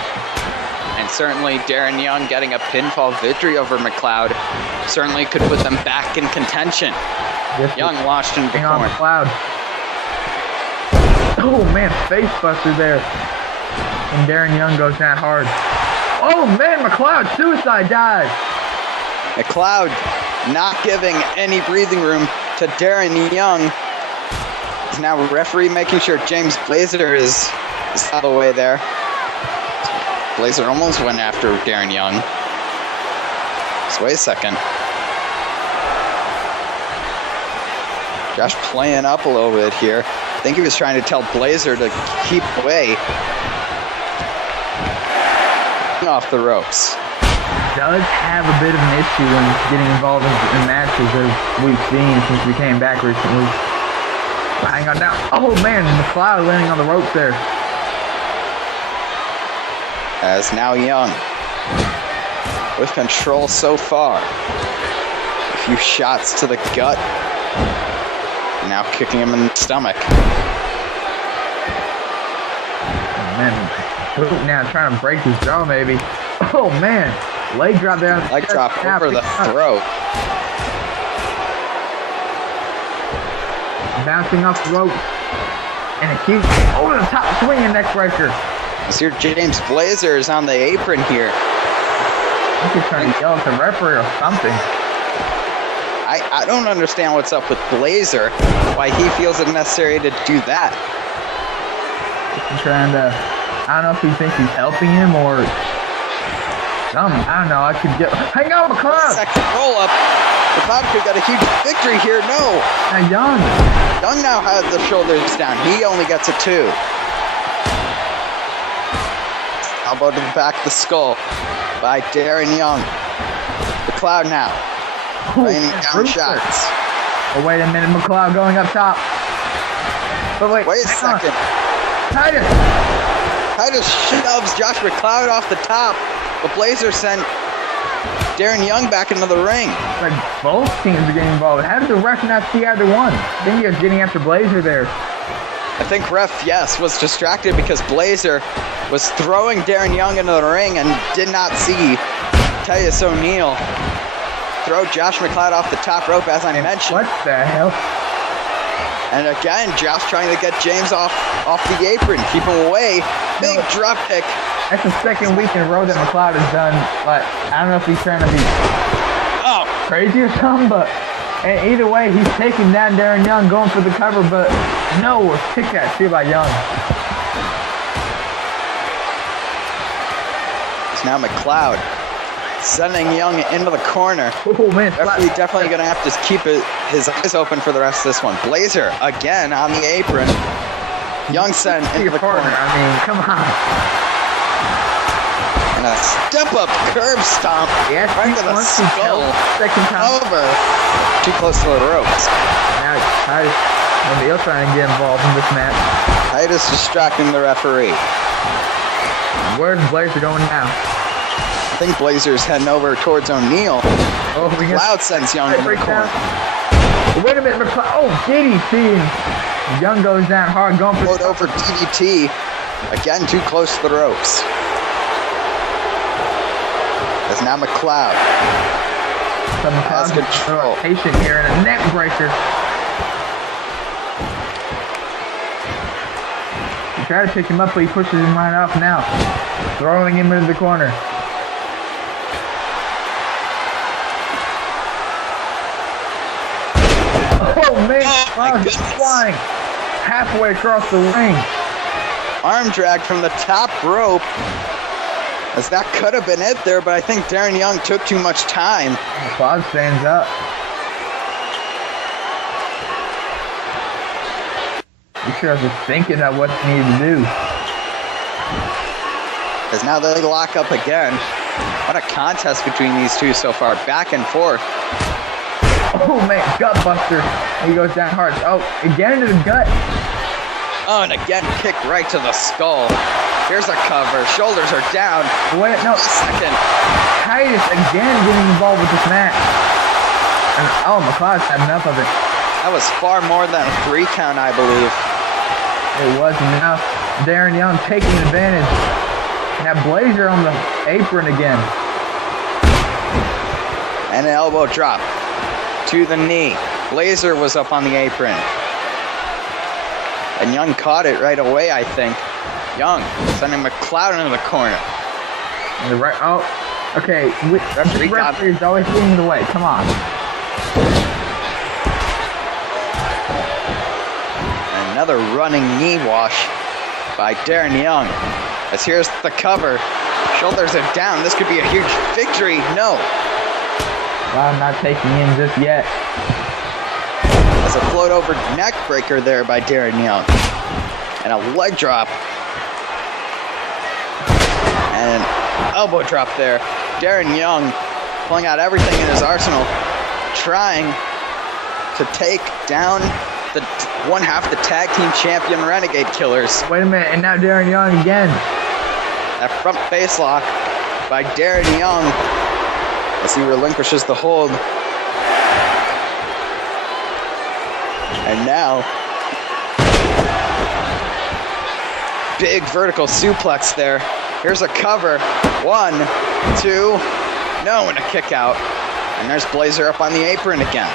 And certainly Darren Young getting a pinfall victory over McLeod certainly could put them back in contention. Yes, Young launched into the corner. McLeod. Oh man, face buster there. And Darren Young goes down hard. Oh man, McLeod suicide dive. McLeod not giving any breathing room to Darren Young. He's now referee making sure James Blazer is out of the way there. Blazer almost went after Darren Young. So wait a second. Josh playing up a little bit here. I think he was trying to tell Blazer to keep away. Off the ropes. Does have a bit of an issue when getting involved in matches, as we've seen since we came back recently. But hang on now. Oh man, McLeod landing on the ropes there. As now Young with control so far. A few shots to the gut. Now kicking him in the stomach. Oh man. Now trying to break his jaw maybe. Oh man. Leg drop down. Leg drop over the throat. Bouncing off the rope. And a huge over the top swinging neck breaker. Let's hear James Blazer is on the apron here. I think he's trying to yell at the referee or something. I don't understand what's up with Blazer, why he feels it necessary to do that. He's trying to, I don't know if he thinks he's helping him or something. I don't know. I could get. Hang on, McLeod. Second roll up. McLeod could get a huge victory here. No. Now Young. Young now has the shoulders down. He only gets a 2. Elbow to the back of the skull by Darren Young. McLeod now. Laying down shots. Oh, wait a minute. McLeod going up top. But wait a second. Titus shoves Josh McLeod off the top. But Blazer sent Darren Young back into the ring. Like both teams are getting involved. How did the ref not see either one? I think he was getting after Blazer there. I think ref, yes, was distracted because Blazer was throwing Darren Young into the ring and did not see Titus O'Neil throw Josh McLeod off the top rope, as I mentioned. What the hell? And again, Josh trying to get James off the apron, keep him away. Big drop kick. That's the second week in a row that McLeod has done, but I don't know if he's trying to be crazy or something, but either way, he's taking down Darren Young, going for the cover, but no, kick that too by Young. It's now McLeod sending Young into the corner. Oh man, Referee definitely going to have to keep his eyes open for the rest of this one. Blazer again on the apron. Young sent into the corner. I mean, come on. And a step-up curb stomp right to the skull. Second time. Over. Too close to the ropes. Now Titus O'Neil trying to get involved in this match. Titus distracting the referee. Where's Blazer going now? I think Blazer's heading over towards O'Neil. Oh, McLeod sends Young into the corner. Wait a minute, McLeod. Oh, DDT. Young goes down hard, going for the over DDT. Again, too close to the ropes. As now McLeod has control. Patient here and a neck breaker. He tried to pick him up, but he pushes him right off now. Throwing him into the corner. Oh man, he's flying halfway across the ring. Arm drag from the top rope. As that could have been it there, but I think Darren Young took too much time. McLeod stands up. He sure was thinking of what he needed to do. As now they lock up again. What a contest between these two so far. Back and forth. Oh man, gut buster. He goes down hard. Oh, again into the gut. Oh, and again, kick right to the skull. Here's a cover. Shoulders are down. Wait, no. Second. Titus again getting involved with this match. And, oh, McLeod's had enough of it. That was far more than a 3 count, I believe. It was enough. Darren Young taking advantage. Have Blazer on the apron again. And an elbow drop to the knee. Blazer was up on the apron. And Young caught it right away, I think. Young sending McLeod into the corner. Oh, okay. The referee is always getting in the way. Come on. Another running knee wash by Darren Young. As here's the cover. Shoulders are down. This could be a huge victory. No. Well, I'm not taking in just yet. As a float over neck breaker there by Darren Young. And a leg drop. And an elbow drop there. Darren Young pulling out everything in his arsenal, trying to take down the one half the tag team champion Renegade Killers. Wait a minute, and now Darren Young again. That front face lock by Darren Young as he relinquishes the hold. And now, big vertical suplex there. Here's a cover. 1, 2, no, and a kick out. And there's Blazer up on the apron again.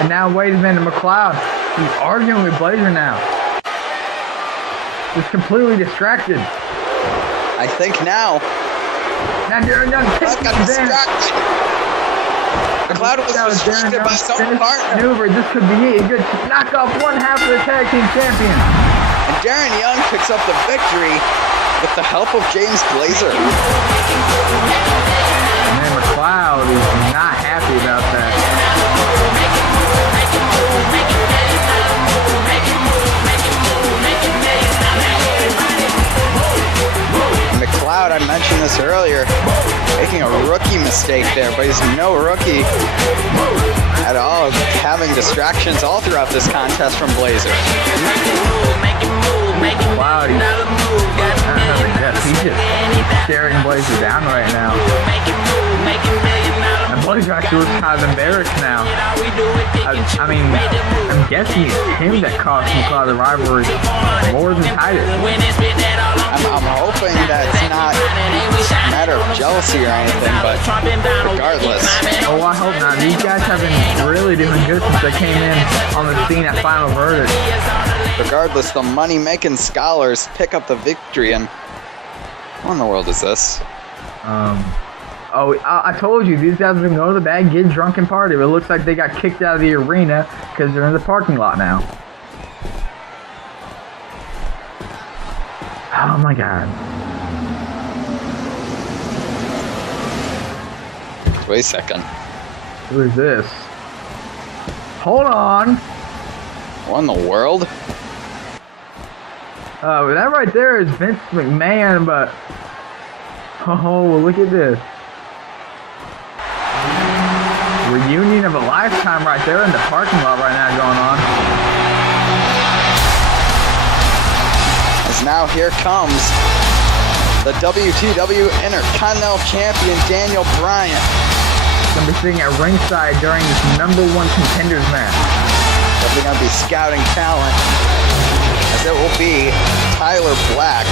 And now, wait a minute, McLeod. He's arguing with Blazer now. He's completely distracted. I think now. Now Darren Young takes got distracted. McLeod was distracted by his own partner. Maneuver. This could be it. He could knock off one half of the tag team champion. And Darren Young picks up the victory with the help of James Blazer. And then McLeod is not happy about that. McLeod, I mentioned this earlier, making a rookie mistake there, but he's no rookie at all, having distractions all throughout this contest from Blazer. Wow, he's just staring Blazer down right now. And Blazer actually looks kind of embarrassed now. I mean, I'm guessing it's him that cost McLeod the rivalry more than Titus. I'm hoping that's not a matter of jealousy or anything, but regardless. Oh, I hope not. These guys have been really doing good since they came in on the scene at Final Verdict. Regardless, the money-making scholars pick up the victory, and what in the world is this? I told you, these guys are going to go to the bag, get drunk, and party, but it looks like they got kicked out of the arena because they're in the parking lot now. Oh my god. Wait a second. Who is this? Hold on! What in the world? That right there is Vince McMahon, but... Oh, look at this. Reunion of a lifetime right there in the parking lot right now going on. As now here comes the WTW Intercontinental Champion Daniel Bryan. Going to be sitting at ringside during this #1 contenders match. Definitely going to be scouting talent, as it will be Tyler Black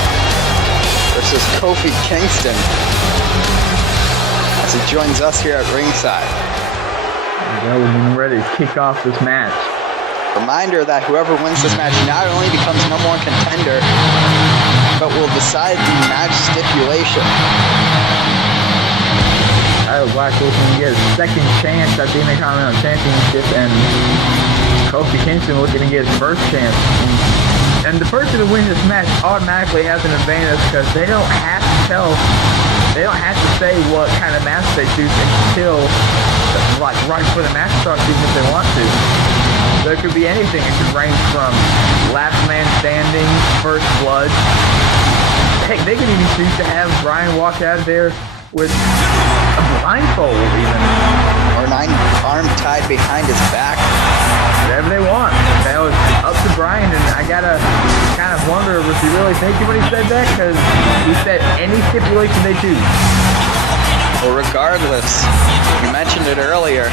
versus Kofi Kingston as he joins us here at ringside. Well, we're getting ready to kick off this match. Reminder that whoever wins this match not only becomes #1 contender, but will decide the match stipulation. Tyler Black looking to get a second chance at the Intercontinental Championship, and Kofi Kingston looking to get his first chance. And the person who wins this match automatically has an advantage because they don't have to say what kind of match they choose until, like, right before the match starts, even if they want to. So it could be anything. It could range from last man standing, first blood. Heck, they could even choose to have Bryan walk out of there with a blindfold, even. Or an arm tied behind his back. Whatever they want. That was up to Bryan, and I gotta kind of wonder, was he really thinking when he said that? Because he said any stipulation they choose. Well, regardless, you mentioned it earlier.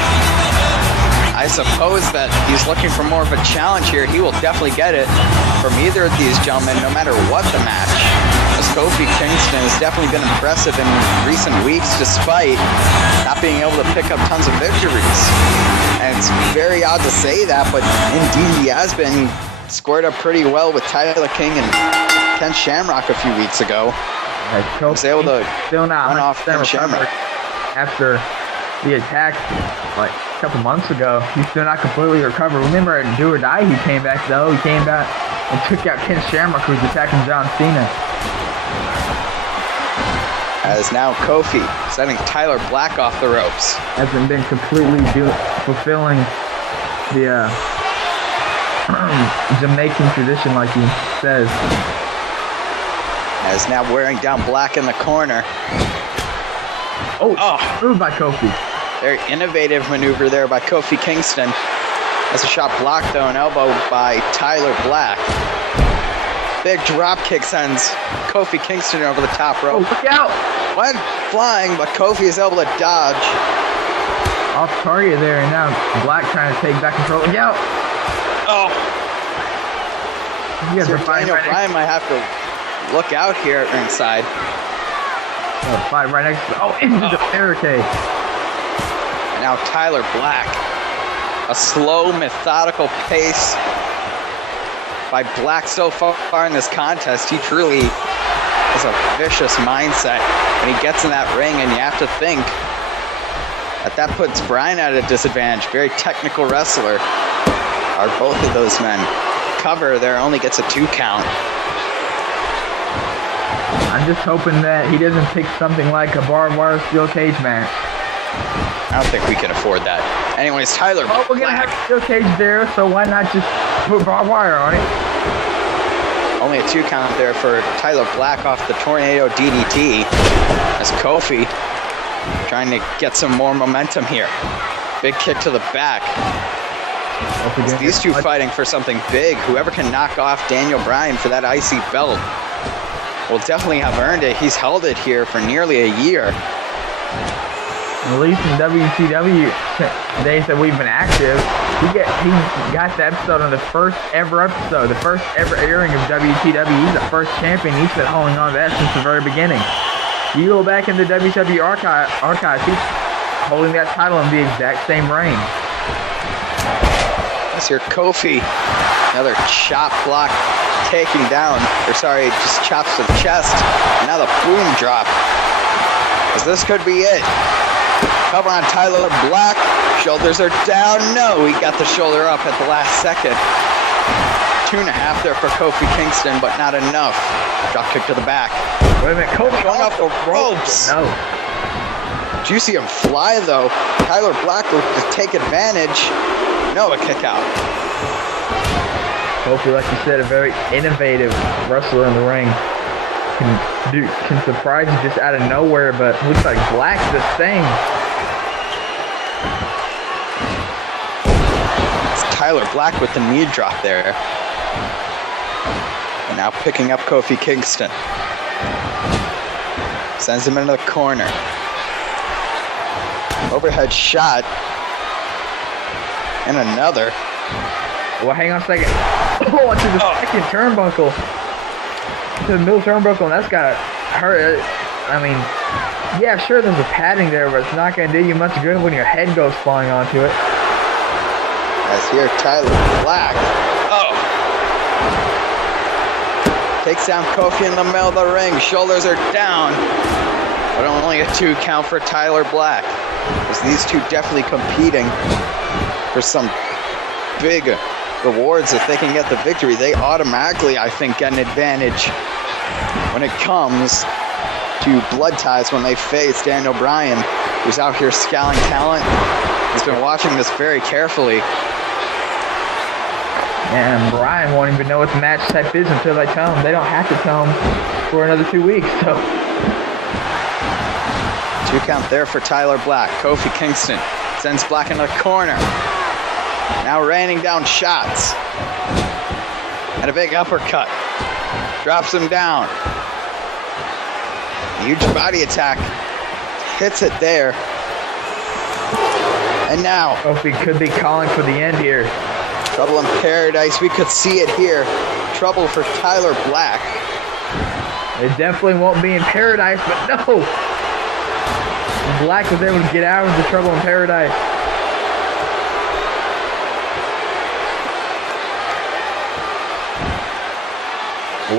I suppose that he's looking for more of a challenge here. He will definitely get it from either of these gentlemen, no matter what the match. As Kofi Kingston has definitely been impressive in recent weeks, despite not being able to pick up tons of victories. And it's very odd to say that, but indeed he has been. Squared up pretty well with Tyler King and Ken Shamrock a few weeks ago. He was able to still not run off Ken Shamrock. After the attack like a couple months ago. He's still not completely recovered. Remember at Do or Die he came back though. He came back and took out Ken Shamrock, who was attacking John Cena. As now Kofi setting Tyler Black off the ropes. Hasn't been completely fulfilling the Jamaican tradition like he says. As now wearing down Black in the corner. Moved by Kofi. Very innovative maneuver there by Kofi Kingston. That's a shot blocked though, an elbow by Tyler Black. Big drop kick sends Kofi Kingston over the top rope. Oh, look out! Went flying, but Kofi is able to dodge. Off target there, and now Black trying to take back control. Look out! Oh! You guys are Daniel Bryan might have to look out here at ringside. Fight right next to into the barricade. And now Tyler Black. A slow, methodical pace by Black so far in this contest. He truly has a vicious mindset when he gets in that ring, and you have to think that puts Bryan at a disadvantage. Very technical wrestler are both of those men. Cover there only gets a 2 count. I'm just hoping that he doesn't pick something like a barbed wire steel cage match. I don't think we can afford that. Anyways, Tyler Black. We're going to have a steel cage there, so why not just put barbed wire on it? Only a 2 count there for Tyler Black off the Tornado DDT. As Kofi trying to get some more momentum here. Big kick to the back. These two fighting for something big. Whoever can knock off Daniel Bryan for that IC belt will definitely have earned it. He's held it here for nearly a year. At least in WTW days that we've been active, he got the episode on the first ever episode, the first ever airing of WTW. He's the first champion. He's been holding on to that since the very beginning. You go back in the WTW archives, he's holding that title in the exact same reign. Let's hear Kofi. Another chop block taking down, just chops to the chest. And now the boom drop. As this could be it. Cover on Tyler Black. Shoulders are down. No, he got the shoulder up at the last second. 2.5 there for Kofi Kingston, but not enough. Drop kick to the back. Wait a minute, Kofi going off the ropes. No. Did you see him fly though? Tyler Black will take advantage. No, a kick out. Kofi, like you said, a very innovative wrestler in the ring. Can surprise you just out of nowhere, but looks like Black's the same. It's Tyler Black with the knee drop there. And now picking up Kofi Kingston. Sends him into the corner. Overhead shot. And another. Well, hang on a second. Oh, to the second turnbuckle. To the middle turnbuckle, and that's got to hurt. I mean, yeah, sure, there's a padding there, but it's not going to do you much good when your head goes flying onto it. As here, Tyler Black. Takes down Kofi in the middle of the ring. Shoulders are down. But only a 2 count for Tyler Black. As these two definitely competing for some big rewards. If they can get the victory, they automatically, I think, get an advantage when it comes to blood ties when they face Daniel Bryan, who's out here scouting talent. He's been watching this very carefully. And Bryan won't even know what the match type is until they tell him. They don't have to tell him for another 2 weeks. So 2 count there for Tyler Black. Kofi Kingston sends Black into the corner. Now raining down shots. And a big uppercut. Drops him down. Huge body attack. hits it there. And now, Kofi could be calling for the end here. trouble in paradise. We could see it here. Trouble for Tyler Black. It definitely won't be in paradise, but no! Black was able to get out of the trouble in paradise.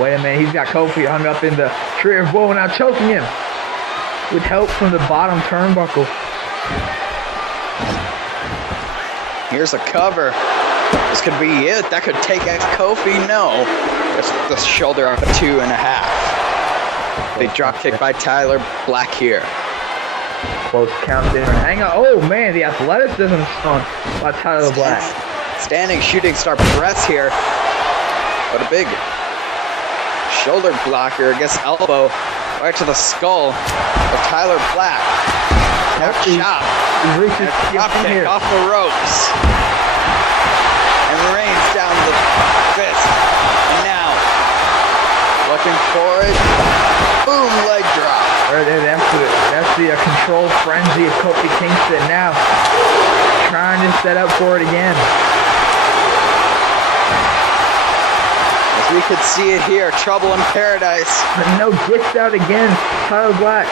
Wait a minute, he's got Kofi hung up in the tree of woe, now choking him with help from the bottom turnbuckle. Here's a cover. This could be it. That could take out Kofi. No. It's the shoulder up a 2.5. Big drop kick by Tyler Black here. Close count there. Hang on. Oh man, the athleticism shown by Tyler Black. Standing shooting star press here. But a big shoulder blocker against elbow right to the skull of Tyler Black. Now chop. He reaches drop kick here. off the ropes. And rains down the fist. And now, looking for it. Boom, leg drop. Right there, that's the controlled frenzy of Kofi Kingston now. Trying to set up for it again. As we could see it here, trouble in paradise. But no, gets out again, Tyler Black.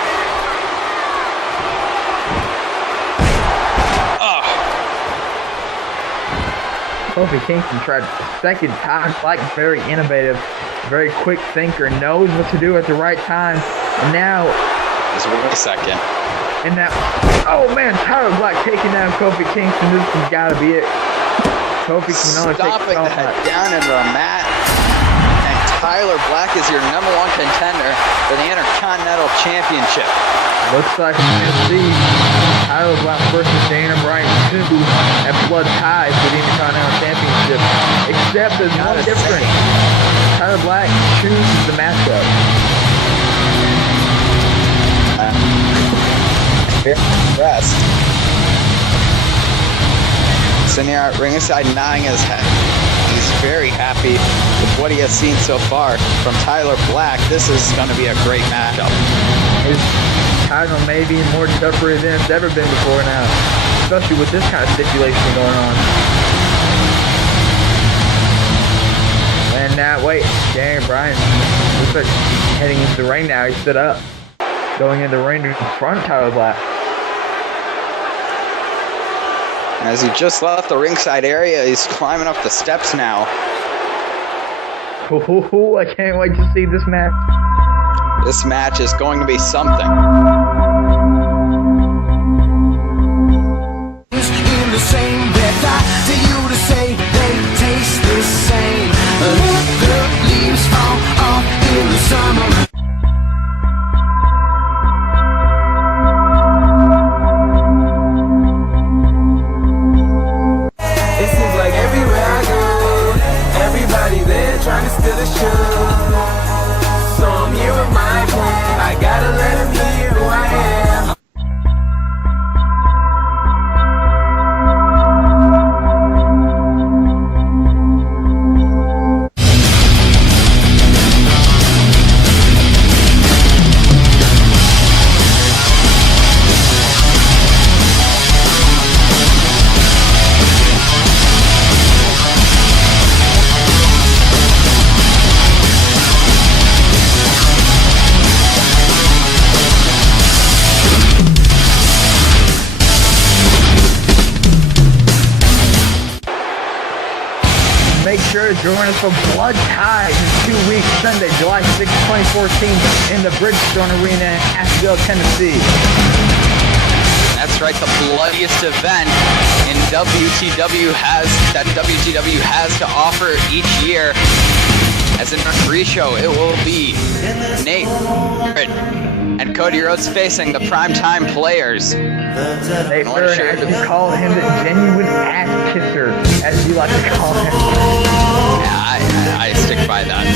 Kofi Kingston tried the second time. Black very innovative, very quick thinker, knows what to do at the right time. And now, just wait a second. And now, oh man, Tyler Black taking down Kofi Kingston. This has got to be it. Kofi can only take stomping the head down into the mat. And Tyler Black is your #1 contender for the Intercontinental Championship. Looks like we're going to see Tyler Black versus Daniel Bryan 2 at Blood Ties for the Intercontinental Championship. Except there's one difference. Tyler Black chooses the matchup. Rest. Sitting here at ringside nodding his head. He's very happy with what he has seen so far from Tyler Black. This is going to be a great matchup. His title may be more tougher than it's ever been before now, especially with this kind of stipulation going on. And now, wait, Daniel Bryan looks like heading into the ring now. He stood up, going in the ring to confront Tyler Black. As he just left the ringside area, he's climbing up the steps now. Ooh, I can't wait to see this match. This match is going to be something. In the same breath, I tell you to say they taste the same. Let the leaves fall off in the summer. It seems like everywhere I go, everybody there trying to steal the show. So I'm here with my plan. I gotta let him hear who I am. Make sure to join us for Blood Ties in 2 weeks, Sunday, July 6, 2014, in the Bridgestone Arena in Asheville, Tennessee. That's right, the bloodiest event in WTW has to offer each year. As in our pre-show, it will be Nate and Cody Rhodes facing the primetime players. Nate Barrett actually called him the genuine ass kisser, as you like to call him. Yeah, I stick by that.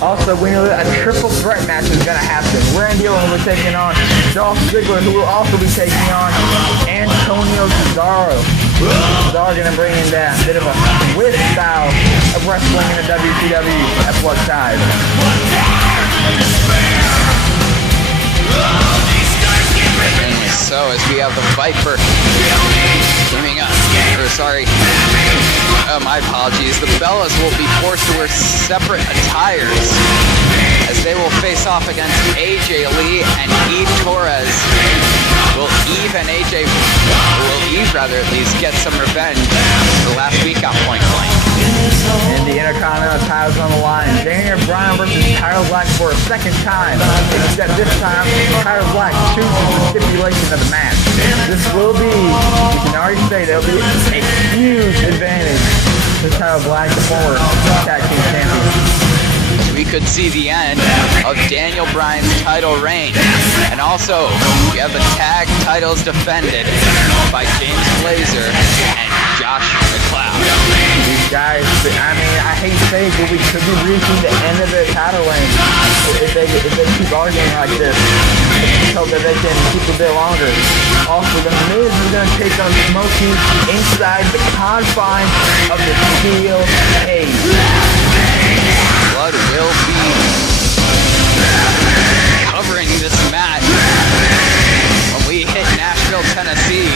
Also, we know that a triple threat match is going to happen. Randy Orton will be taking on Dolph Ziggler, who will also be taking on Antonio Cesaro. Cesaro going to bring in that bit of a twist style of wrestling in the WTW at Blood Ties. the Viper teaming up. My apologies. The Bellas will be forced to wear separate attires as they will face off against AJ Lee and Eve Torres. Will Eve at least get some revenge for last week on Point Blank. And the Intercontinental titles on the line. Daniel Bryan versus Tyler Black for a second time. Except this time, Tyler Black chooses the stipulation of the match. This will be, you can already say, there'll be a huge advantage to Tyler Black, the former tag team champion. We could see the end of Daniel Bryan's title reign. And also, we have the tag titles defended by James Blazer and Josh McLeod. These guys, I mean, I hate to say it, but we could be reaching the end of their title reign if they keep arguing like this. Let's hope that they can keep a bit longer. Also, The Miz is going to take on Smokey inside the confines of the steel cage. Blood will be covering this match when we hit Nashville, Tennessee,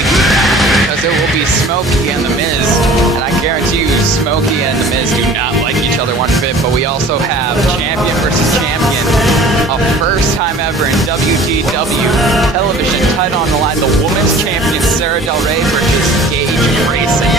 because it will be Smokey and The Miz. And I guarantee you, Smokey and The Miz do not like each other one bit, but we also have champion versus champion, a first time ever in WTW television title on the line, the women's champion Sarah Del Rey versus Gage Racing.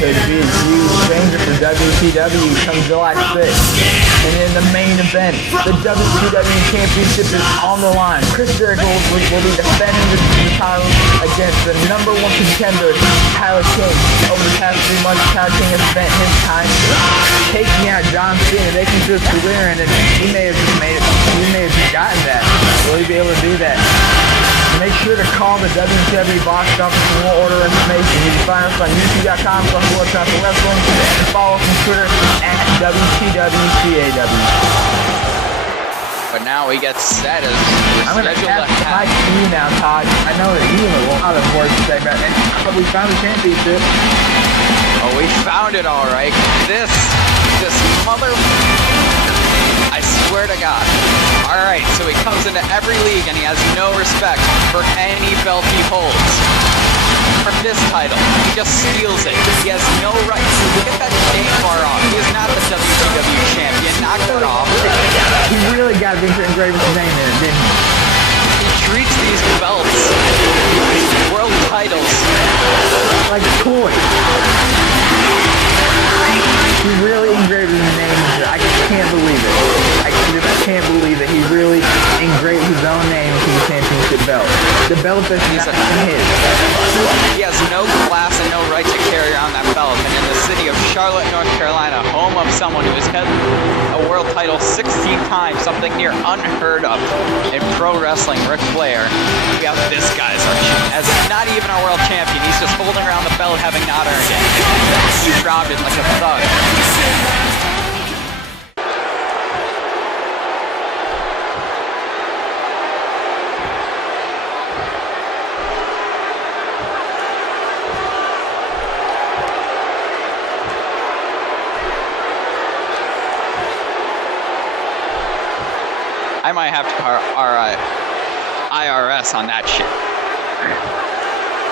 Could be a huge changer for WTW come July 6th. And in the main event, the WTW Championship is on the line. Chris Jericho will be defending the title against the #1 contender, Tyler King. Over the past 3 months, Tyler King has spent his time taking out John Cena, making his career, and he may have gotten that. Will he be able to do that? Make sure to call the WTW box office for more order information. You can find us on youtube.com/WorldChampionWrestling and follow us on Twitter at WTWCAW. But now we get set as I'm going to pass the mic to you now, Todd. I know that you have a lot of words to say about it, but we found the championship. Oh, we found it all right. This mother... I swear to God. All right, so he comes into every league and he has no respect for any belt he holds. For this title, he just steals it. He has no right to get that name bar off. He is not the WTW champion. Knock it off. He really got Victor and Graves' name in it, didn't he? He treats these belts, world titles, like toys. He really engraved his name into it. I just can't believe it. I just can't believe that he really engraved his own name into the championship belt. The belt that's not his. He has no class and no right to carry around that belt. And in the city of Charlotte, North Carolina, home of someone who has held a world title 16 times, something near unheard of in pro wrestling, Ric Flair, we have this guy as not even a world champion. He's just holding around the belt having not earned it. He dropped it like a thug. I might have to call IRS on that shit.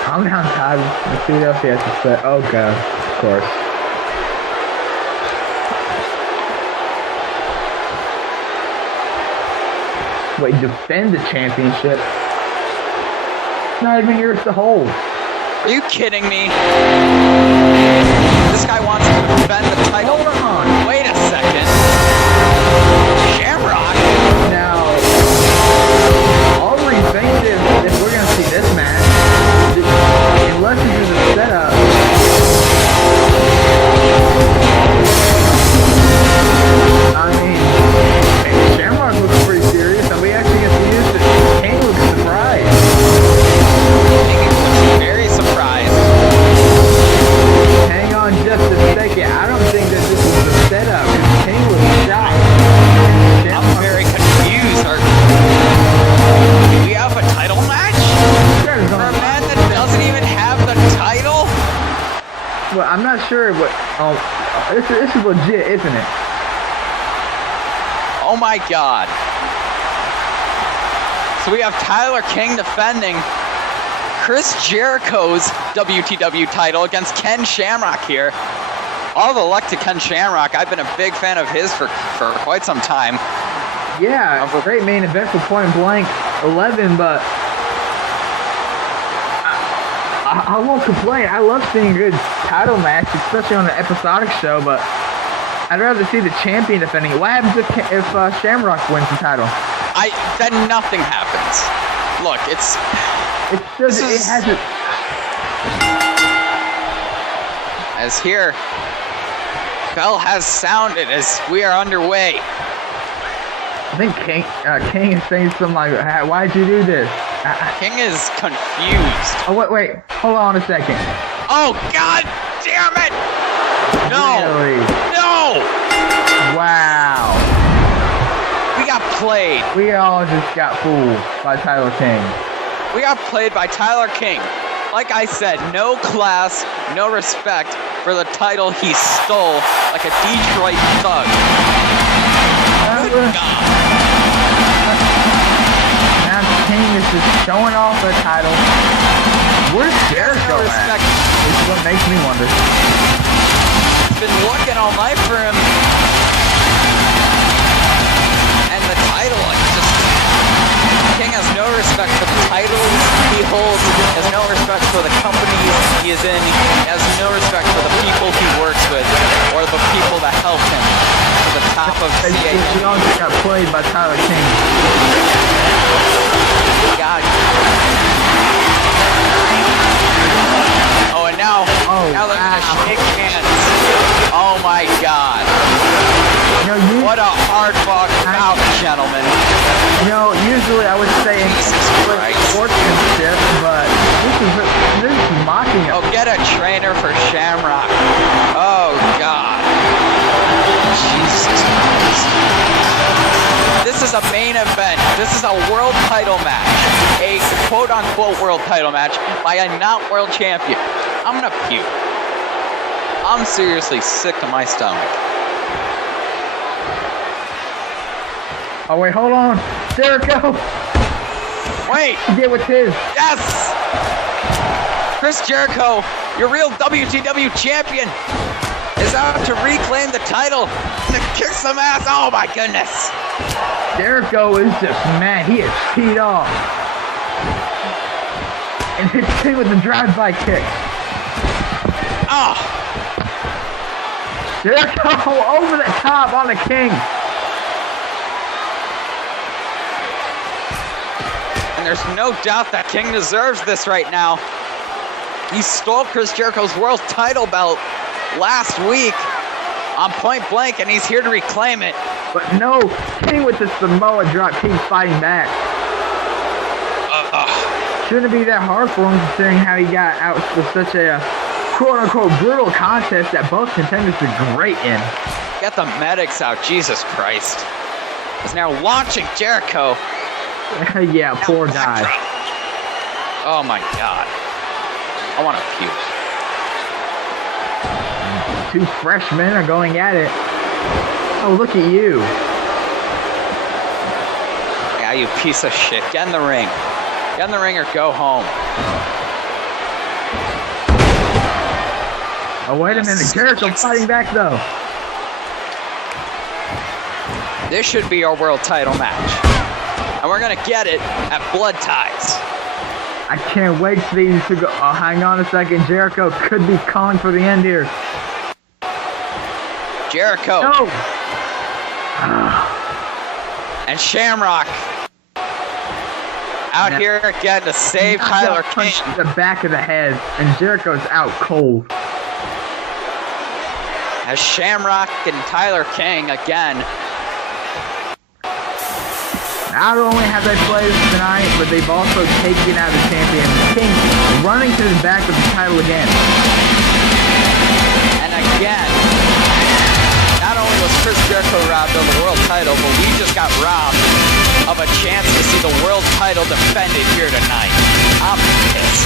Calm down, Todd. Let's see what else he has to say. Oh, God. Of course. Wait, defend the championship? It's not even yours to hold. Are you kidding me? This guy wants to defend the title. Hold on. Wait a second. Shamrock? Now, all we're thinking is if we're going to see this match, unless this is a setup, I mean, Shamrock looks pretty serious, and we actually get to use it. Kane looks surprised. Very surprised. Hang on just a second. I don't think that this is the setup. Kane was shocked. I'm very confused. We have a title match? For a man that doesn't even have the title? Well, I'm not sure what. This is legit, isn't it? Oh my God. So we have Tyler King defending Chris Jericho's WTW title against Ken Shamrock here. All the luck to Ken Shamrock. I've been a big fan of his for quite some time. Yeah, great main event for Point Blank 11, but I won't complain. I love seeing a good title match, especially on an episodic show, but I'd rather see the champion defending it. What happens if Shamrock wins the title? Then nothing happens. Look, it hasn't. As here, bell has sounded as we are underway. I think King is saying something like, "Why'd you do this?" King is confused. Oh wait, hold on a second. Oh God damn it! No! Really? No! Wow. We got played. We all just got fooled by Tyler King. We got played by Tyler King. Like I said, no class, no respect for the title he stole like a Detroit thug. Good God. Now King is just showing off the title. Where's Jericho at? This is what makes me wonder. Been looking all night for him. And the title, King has no respect for the titles he holds, has no respect for the companies he is in, he has no respect for the people he works with, or the people that help him to the top of CH. She all just got played by Tyler King. God. Oh, and now they're gonna shake hands. Oh my God. What a hard-fought bout, gentlemen. Usually I would say sportsmanship, but this is mocking us. Oh, get a trainer for Shamrock. Oh God. Jesus Christ. This is a main event. This is a world title match. A quote-unquote world title match by a not world champion. I'm gonna puke. I'm seriously sick to my stomach. Oh wait, hold on. Jericho! Wait! Get with his. Yes! Chris Jericho, your real WTW champion, is out to reclaim the title, to kick some ass. Oh my goodness! Jericho is just mad. He is teed off. And hits him with the drive-by kick. Oh! Jericho over the top on the King. And there's no doubt that King deserves this right now. He stole Chris Jericho's world title belt last week on Point Blank, and he's here to reclaim it. But no, King with the Samoa drop, King fighting back. Shouldn't be that hard for him considering how he got out with such a quote-unquote brutal contest that both contenders are great in. Get the medics out, Jesus Christ. He's now launching Jericho. Yeah, poor guy. Oh my God. I want to puke. Two freshmen are going at it. Oh, look at you. Yeah, you piece of shit. Get in the ring. Get in the ring or go home. Oh, wait a minute. Jericho fighting back, though. This should be our world title match. And we're going to get it at Blood Ties. I can't wait for these to go. Oh, hang on a second. Jericho could be calling for the end here. Jericho. No. And Shamrock. Out here again to save Tyler King. The back of the head. And Jericho's out cold. As Shamrock and Tyler King again. Not only have they played tonight, but they've also taken out the champion. King running to the back of the title again. And again, not only was Chris Jericho robbed of the world title, but we just got robbed of a chance to see the world title defended here tonight. I'm pissed.